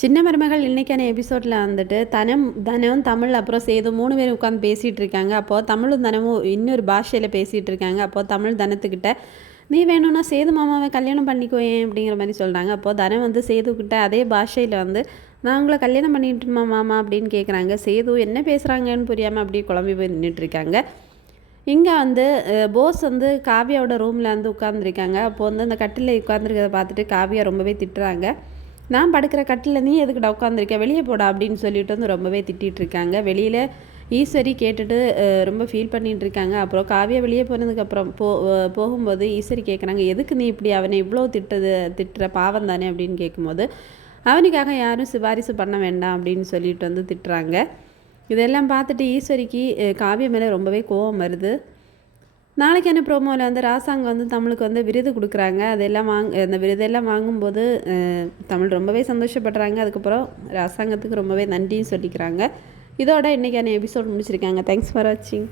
சின்ன மருமகள் இன்றைக்கான எபிசோடில் வந்துட்டு தனம் தனம் தமிழ் அப்புறம் சேது மூணு பேரும் உட்காந்து பேசிகிட்டு இருக்காங்க. அப்போது தமிழும் தனமும் இன்னொரு பாஷையில் பேசிகிட்டு இருக்காங்க. அப்போது தமிழ் தனத்துக்கிட்ட நீ வேணும்னா சேது மாமாவை கல்யாணம் பண்ணிக்கோயேன் அப்படிங்கிற மாதிரி சொல்கிறாங்க அப்போது தனம் வந்து சேதுக்கிட்ட அதே பாஷையில் வந்து நான் உங்களை கல்யாணம் பண்ணிட்டுமா மாமா? அப்படின்னு கேட்குறாங்க சேது என்ன பேசுகிறாங்கன்னு புரியாமல் அப்படியே குழம்பி போய் நின்றுட்டுருக்காங்க இங்கே வந்து போஸ் வந்து காவியாவோட ரூமில் வந்து உட்காந்துருக்காங்க அப்போது வந்து அந்த கட்டிலில் உட்காந்துருக்கிறத பார்த்துட்டு காவியா ரொம்பவே திட்டுறாங்க. நான் படுக்கிற கட்டில் நீ எதுக்குடா உட்காந்துருக்க வெளியே போடா அப்படின்னு சொல்லிட்டு வந்து ரொம்பவே திட்டிகிட்டு இருக்காங்க. வெளியில் ஈஸ்வரி கேட்டுட்டு ரொம்ப ஃபீல் பண்ணிகிட்டு இருக்காங்க. அப்புறம் காவியா வெளியே போனதுக்கப்புறம் போ போகும்போது ஈஸ்வரி கேட்குறாங்க எதுக்கு நீ இப்படி அவனை இவ்வளோ திட்டது திட்டுற பாவம் தானே? அப்படின்னு கேட்கும்போது அவனுக்காக யாரும் சிபாரிசு பண்ண வேண்டாம் அப்படின்னு சொல்லிட்டு வந்து திட்டுறாங்க. இதெல்லாம் பார்த்துட்டு ஈஸ்வரிக்கு காவிய மேலே ரொம்பவே கோபம் வருது. நாளைக்கான ப்ரோமோவில் வந்து ராசாங்க வந்து தமிழுக்கு வந்து விருது கொடுக்குறாங்க. அதெல்லாம் வாங்க அந்த விருதெல்லாம் வாங்கும்போது தமிழ் ரொம்பவே சந்தோஷப்படுறாங்க. அதுக்கப்புறம் ராசாங்கத்துக்கு ரொம்பவே நன்றியும் சொல்லிக்கிறாங்க. இதோட இன்றைக்கான எபிசோட் முடிச்சிருக்காங்க. தேங்க்ஸ் ஃபார் வாட்சிங்